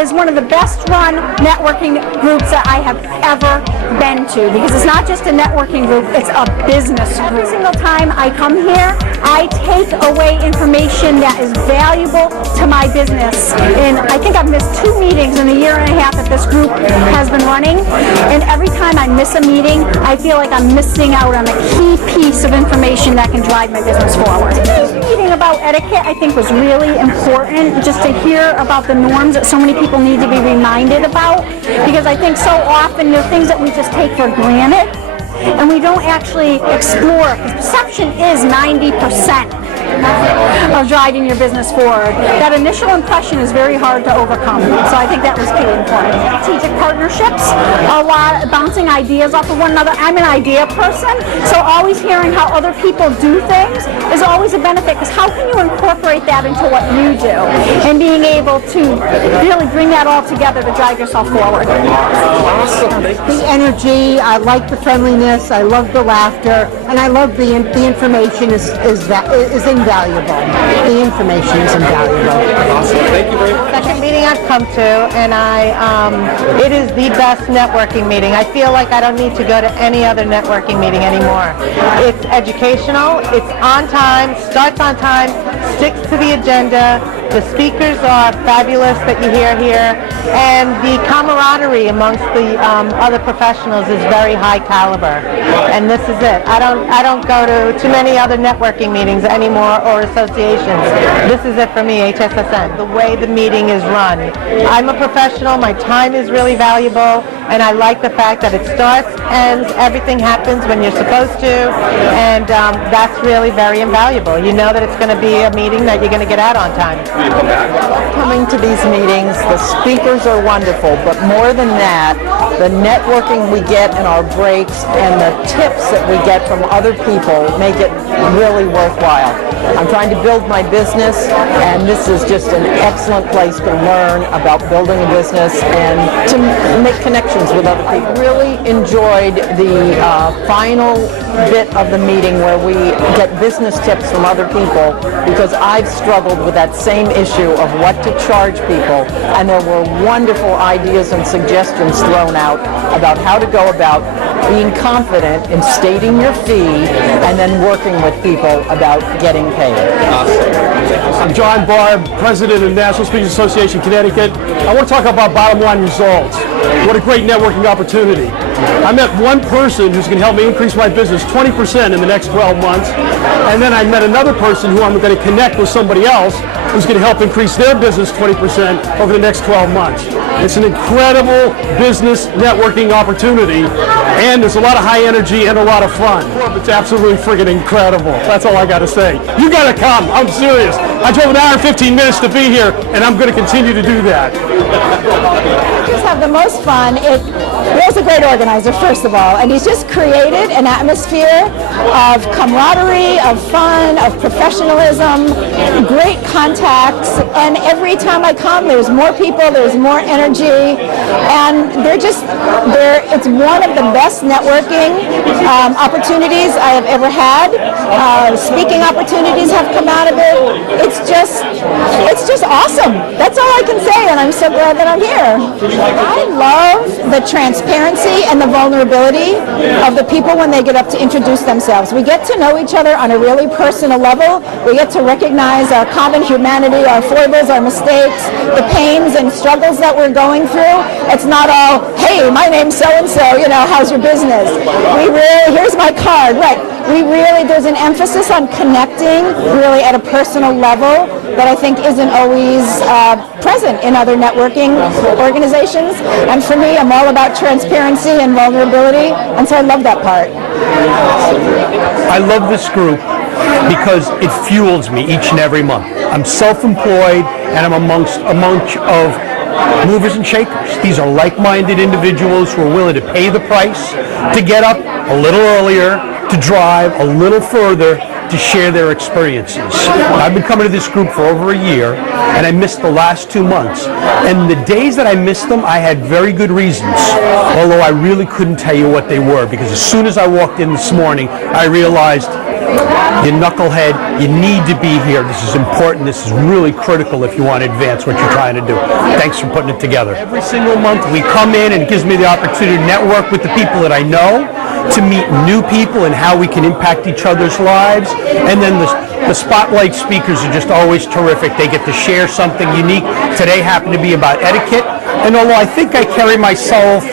is one of the best run networking groups that I have ever been to, because it's not just a networking group, it's a business group. Every single time I come here, I take away information that is valuable to my business. And I think I've missed 2 meetings in the year and a half that this group has been running. And every time I miss a meeting, I feel like I'm missing out on a key piece of information that can drive my business forward. Today's meeting about etiquette, I think, was really important, just to hear about the norms that so many people need to be reminded about, because I think so often there are things that we just take for granted and we don't actually explore. Perception is 90% of driving your business forward. That initial impression is very hard to overcome, so I think that was key important. Strategic partnerships, a lot bouncing ideas off of one another. I'm an idea person, so always hearing how other people do things is always a benefit, because how can you incorporate that into what you do, and being able to really bring that all together to drive yourself forward. Awesome. The energy, I like the friendliness, I love the laughter, and I love the information is invaluable. The information is invaluable. Awesome. Thank you very much. Second meeting I've come to, and it is the best networking meeting. I feel like I don't need to go to any other networking meeting anymore. It's educational, it's on time, starts on time, sticks to the agenda. The speakers are fabulous that you hear here, and the camaraderie amongst the other professionals is very high caliber. And this is it. I don't go to too many other networking meetings anymore, or associations. This is it for me, HSSN. The way the meeting is run. I'm a professional. My time is really valuable, and I like the fact that it starts, ends, everything happens when you're supposed to, and that's really very invaluable. You know that it's going to be a meeting that you're going to get out on time. Coming to these meetings, the speakers are wonderful, but more than that, the networking we get in our breaks and the tips that we get from other people make it really worthwhile. I'm trying to build my business, and this is just an excellent place to learn about building a business and to make connections with other people. I really enjoyed the final bit of the meeting where we get business tips from other people, because I've struggled with that same issue of what to charge people, and there were wonderful ideas and suggestions thrown out about how to go about being confident in stating your fee and then working with people about getting paid. I'm John Barb, President of the National Speakers Association, Connecticut. I want to talk about bottom line results. What a great networking opportunity. I met one person who's going to help me increase my business 20% in the next 12 months, and then I met another person who I'm going to connect with somebody else who's going to help increase their business 20% over the next 12 months. It's an incredible business networking opportunity, and there's a lot of high energy and a lot of fun. It's absolutely friggin' incredible. That's all I got to say. You got to come. I'm serious. I drove an hour and 15 minutes to be here, and I'm going to continue to do that. Just have the most fun. Bill's a great organizer, first of all, and he's just created an atmosphere of camaraderie, of fun, of professionalism, great contacts, and every time I come, there's more people, there's more energy, and it's one of the best networking opportunities I have ever had. Speaking opportunities have come out of it. It's just awesome. That's all I can say, and I'm so glad that I'm here. I love the transparency and the vulnerability of the people when they get up to introduce themselves. We get to know each other on a really personal level. We get to recognize our common humanity, our foibles, our mistakes, the pains and struggles that we're going through. It's not all, hey, my name's so-and-so, how's your business? Here's my card, right. There's an emphasis on connecting really at a personal level that I think isn't always present in other networking organizations. And for me, I'm all about transparency and vulnerability, and so I love that part. I love this group because it fuels me each and every month. I'm self-employed, and I'm amongst a bunch of movers and shakers. These are like-minded individuals who are willing to pay the price, to get up a little earlier, to drive a little further, to share their experiences. I've been coming to this group for over a year, and I missed the last 2 months. And the days that I missed them, I had very good reasons, although I really couldn't tell you what they were, because as soon as I walked in this morning, I realized You knucklehead, you need to be here. This is important. This is really critical if you want to advance what you're trying to do. Thanks for putting it together. Every single month we come in and it gives me the opportunity to network with the people that I know, to meet new people and how we can impact each other's lives. And then the spotlight speakers are just always terrific. They get to share something unique. Today happened to be about etiquette. And although I think I carry myself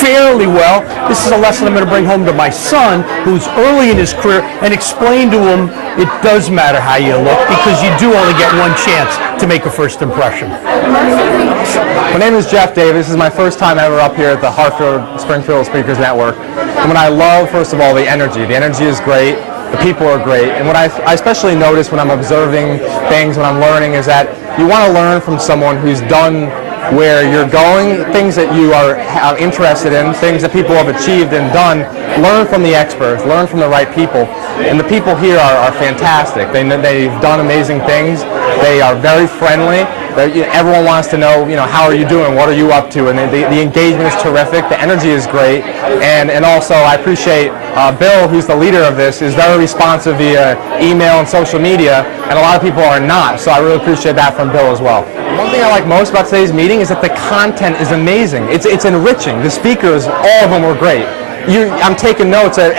fairly well, this is a lesson I'm going to bring home to my son, who's early in his career, and explain to him it does matter how you look, because you do only get one chance to make a first impression. My name is Jeff Davis. This is my first time ever up here at the Hartford Springfield Speakers Network. And what I love, first of all, the energy. The energy is great. The people are great. And what I especially notice when I'm observing things, when I'm learning, is that you want to learn from someone who's done where you're going, things that you are interested in, things that people have achieved and done. Learn from the experts, learn from the right people. And the people here are fantastic. They've done amazing things. They are very friendly. Everyone wants to know, how are you doing? What are you up to? And the engagement is terrific. The energy is great. And also I appreciate Bill, who's the leader of this, is very responsive via email and social media, and a lot of people are not. So I really appreciate that from Bill as well. One thing I like most about today's meeting is that the content is amazing. It's enriching. The speakers, all of them were great. I'm taking notes that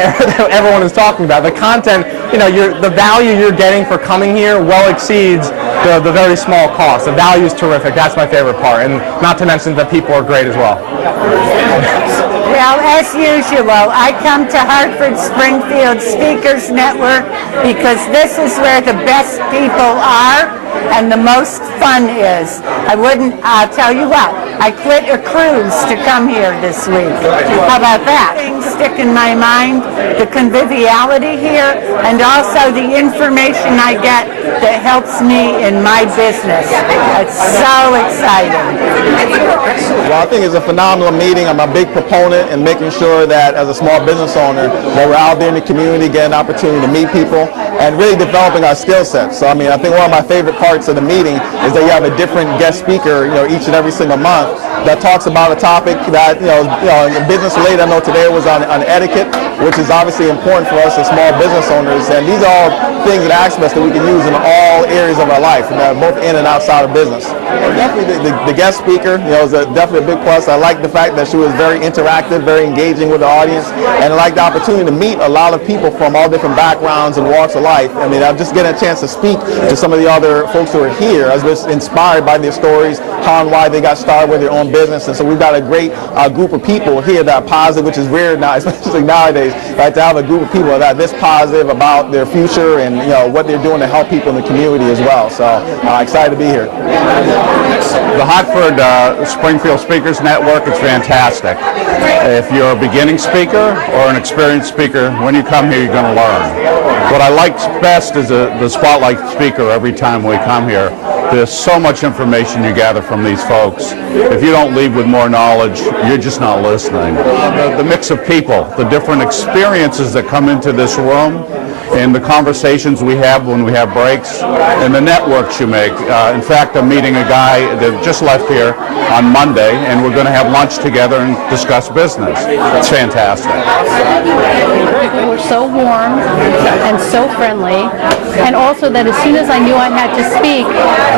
everyone is talking about. The content, the value you're getting for coming here well exceeds the very small cost. The value is terrific. That's my favorite part. And not to mention that people are great as well. Well, as usual, I come to Hartford Springfield Speakers Network because this is where the best people are and the most fun is. I'll tell you what, I quit a cruise to come here this week. How about that? Things stick in my mind, the conviviality here, and also the information I get that helps me in my business. It's so exciting. Well, I think it's a phenomenal meeting. I'm a big proponent in making sure that as a small business owner, that we're out there in the community, getting an opportunity to meet people, and really developing our skill sets. So, I think one of my favorite parts of the meeting is that you have a different guest speaker, each and every single month that talks about a topic that, business related. I know today was on etiquette, which is obviously important for us as small business owners. And these are all things and aspects that we can use in all areas of our life, both in and outside of business. And definitely the guest speaker, is definitely a big plus. I like the fact that she was very interactive, very engaging with the audience, and I like the opportunity to meet a lot of people from all different backgrounds and walks of life. I'm just getting a chance to speak to some of the other folks who are here. I was just inspired by their stories, how and why they got started with their own business. And so we've got a great group of people here that are positive, which is rare now, especially nowadays, right, to have a group of people that are this positive about their future and what they're doing to help people in the community as well. So excited to be here. The Hartford Springfield Speakers Network is fantastic. If you're a beginning speaker or an experienced speaker, when you come here, you're going to learn. What I like best is the spotlight speaker every time we come here. There's so much information you gather from these folks. If you don't leave with more knowledge, you're just not listening. The mix of people, the different experiences that come into this room, and the conversations we have when we have breaks, and the networks you make. In fact, I'm meeting a guy that just left here on Monday, and we're going to have lunch together and discuss business. It's fantastic. People were so warm and so friendly, and also that as soon as I knew I had to speak,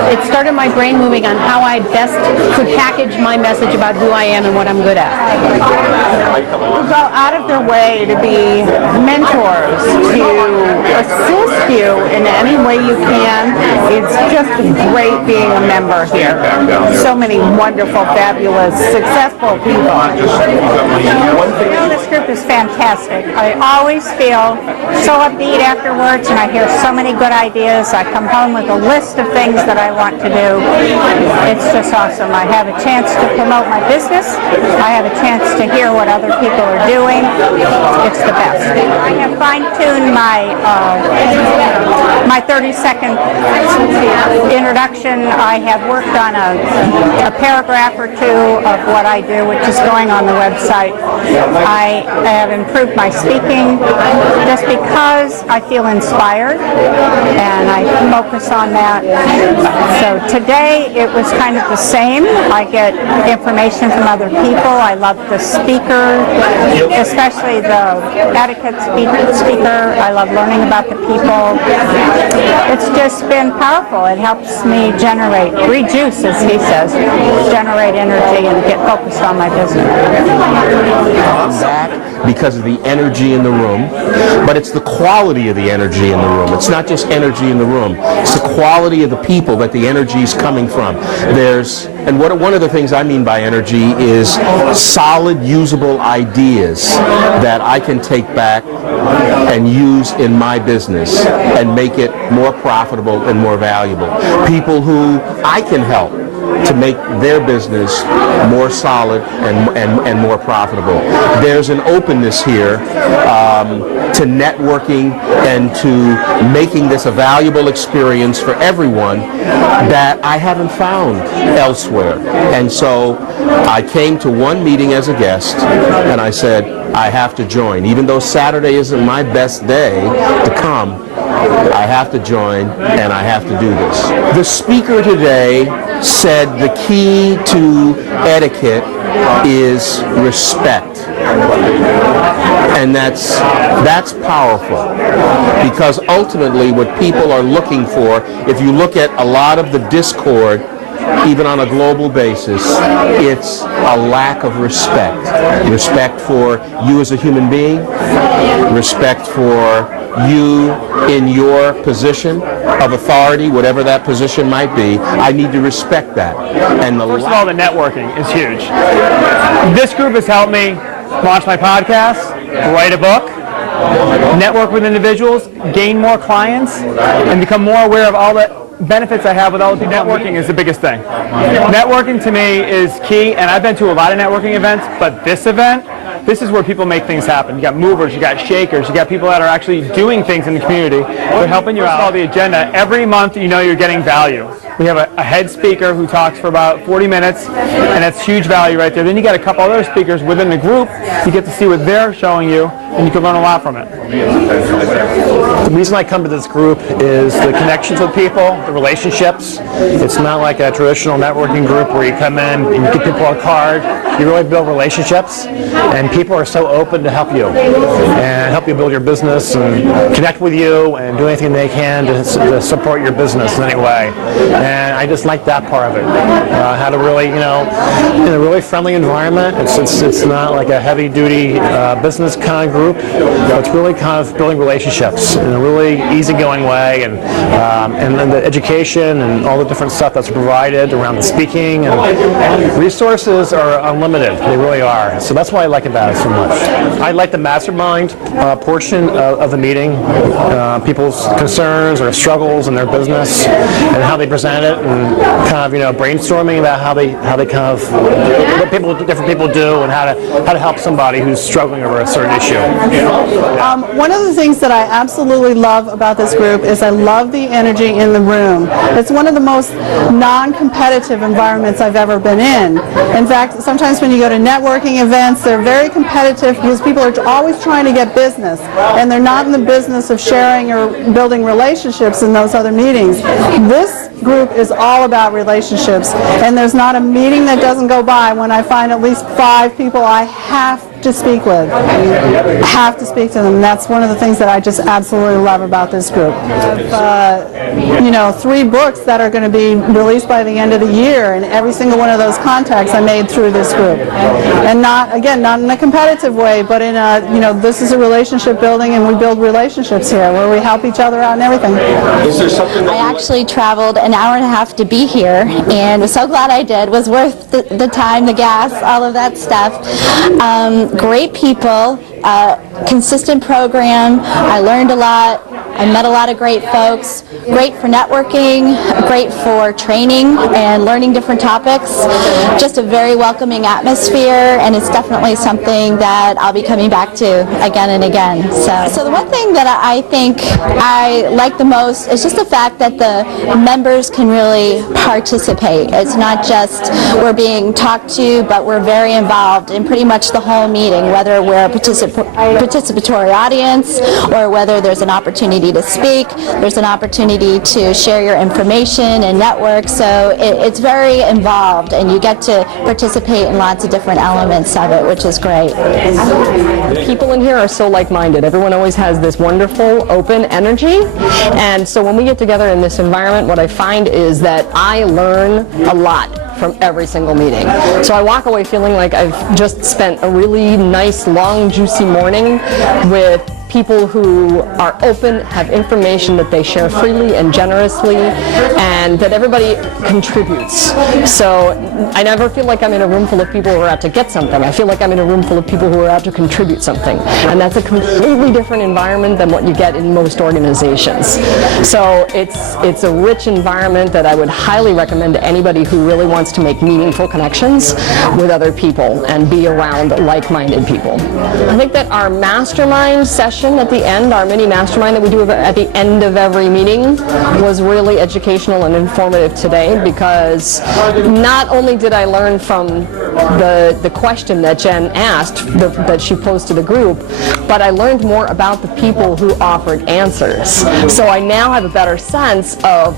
it started my brain moving on how I best could package my message about who I am and what I'm good at. People go out of their way to be mentors, to assist you in any way you can. It's just great being a member here. So many wonderful, fabulous, successful people. This group is fantastic. I always feel so upbeat afterwards, and I hear so many good ideas. I come home with a list of things that I want to do. It's just awesome. I have a chance to promote my business. I have a chance to hear what other people are doing. It's the best. I have fine-tuned my 30-second introduction. I have worked on a paragraph or two of what I do, which is going on the website. I have improved my speaking. just because I feel inspired and I focus on that. So today it was kind of the same. I get information from other people. I love the speaker, especially the etiquette speaker. I love learning about the people. It's just been powerful. It helps me rejuice, as he says, generate energy and get focused on my business. I'm back because of the energy in the room, but it's the quality of the energy in the room. It's not just energy in the room. It's the quality of the people that the energy is coming from. One of the things I mean by energy is solid, usable ideas that I can take back and use in my business and make it more profitable and more valuable. People who I can help to make their business more solid and more profitable. There's an openness here to networking and to making this a valuable experience for everyone that I haven't found elsewhere. And so I came to one meeting as a guest and I said, I have to join. Even though Saturday isn't my best day to come, I have to join and I have to do this. The speaker today said the key to etiquette is respect. And that's powerful, because ultimately what people are looking for, if you look at a lot of the discord, even on a global basis, it's a lack of respect. Respect for you as a human being, respect for you in your position of authority, whatever that position might be. I need to respect that. And First of all, the networking is huge. This group has helped me launch my podcast, write a book, network with individuals, gain more clients, and become more aware of all the benefits I have with all the people. Networking is the biggest thing. Networking to me is key, and I've been to a lot of networking events, but this event, this is where people make things happen. You got movers, you got shakers, you got people that are actually doing things in the community. They're helping you out. All the agenda. Every month you know you're getting value. We have a head speaker who talks for about 40 minutes, and that's huge value right there. Then you got a couple other speakers within the group. You get to see what they're showing you, and you can learn a lot from it. The reason I come to this group is the connections with people, the relationships. It's not like a traditional networking group where you come in and you give people a card. You really build relationships, and people are so open to help you and help you build your business and connect with you and do anything they can to support your business in any way. And I just like that part of it. How to really, in a really friendly environment. It's not like a heavy-duty business kind of group. It's really kind of building relationships in a really easygoing way, and the education and all the different stuff that's provided around the speaking and resources are unlimited. They really are. So that's why I like about it so much. I like the mastermind portion of the meeting, people's concerns or struggles in their business and how they present it, and kind of brainstorming about how they kind of what different people do and how to help somebody who's struggling over a certain issue. One of the things that I absolutely love about this group is I love the energy in the room. It's one of the most non-competitive environments I've ever been in. In fact, sometimes when you go to networking events, they're very competitive because people are always trying to get business, and they're not in the business of sharing or building relationships in those other meetings. This group is all about relationships, and there's not a meeting that doesn't go by when I find at least 5 people I have to speak with. I have to speak to them. That's one of the things that I just absolutely love about this group. I have, 3 books that are going to be released by the end of the year, and every single one of those contacts I made through this group. And not in a competitive way, but in a, this is a relationship building, and we build relationships here where we help each other out and everything. Is there something I actually traveled an hour and a half to be here, and was so glad I did. Was worth the time, the gas, all of that stuff. Great people, consistent program. I learned a lot. I met a lot of great folks, great for networking, great for training and learning different topics. Just a very welcoming atmosphere, and it's definitely something that I'll be coming back to again and again. So the one thing that I think I like the most is just the fact that the members can really participate. It's not just we're being talked to, but we're very involved in pretty much the whole meeting, whether we're a participatory audience or whether there's an opportunity to speak, there's an opportunity to share your information and network. So it's very involved, and you get to participate in lots of different elements of it, which is great. The people in here are so like-minded. Everyone always has this wonderful, open energy, and so when we get together in this environment, what I find is that I learn a lot from every single meeting. So I walk away feeling like I've just spent a really nice, long, juicy morning with people who are open, have information that they share freely and generously, and that everybody contributes. So I never feel like I'm in a room full of people who are out to get something. I feel like I'm in a room full of people who are out to contribute something. And that's a completely different environment than what you get in most organizations. So it's a rich environment that I would highly recommend to anybody who really wants to make meaningful connections with other people and be around like-minded people. I think that our mastermind session at the end, our mini mastermind that we do at the end of every meeting, was really educational and informative today, because not only did I learn from the question that Jen asked, that she posed to the group, but I learned more about the people who offered answers. So I now have a better sense of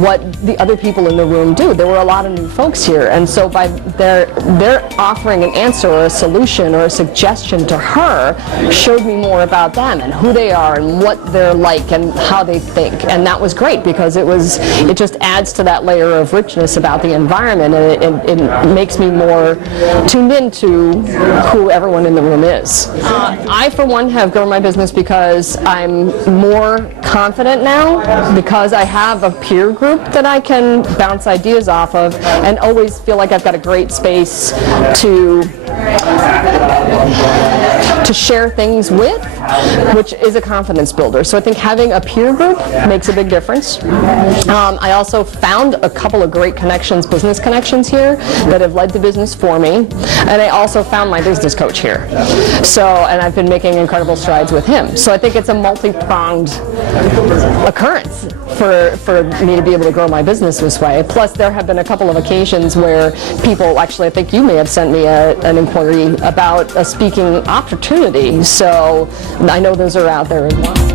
what the other people in the room do. There were a lot of new folks here, and so by their offering an answer or a solution or a suggestion to her showed me more about them and who they are and what they're like and how they think. And that was great, because it just adds to that layer of richness about the environment, and it makes me more tuned into who everyone in the room is. I, for one, have grown my business because I'm more confident now, because I have a peer group that I can bounce ideas off of, and always feel like I've got a great space to share things with, which is a confidence builder. So I think having a peer group makes a big difference. I also found a couple of great connections, business connections here, that have led to business for me. And I also found my business coach here. And I've been making incredible strides with him. So I think it's a multi-pronged occurrence for me to be able to grow my business this way. Plus, there have been a couple of occasions where people, actually, I think you may have sent me an inquiry about a speaking opportunity. So I know those are out there as well.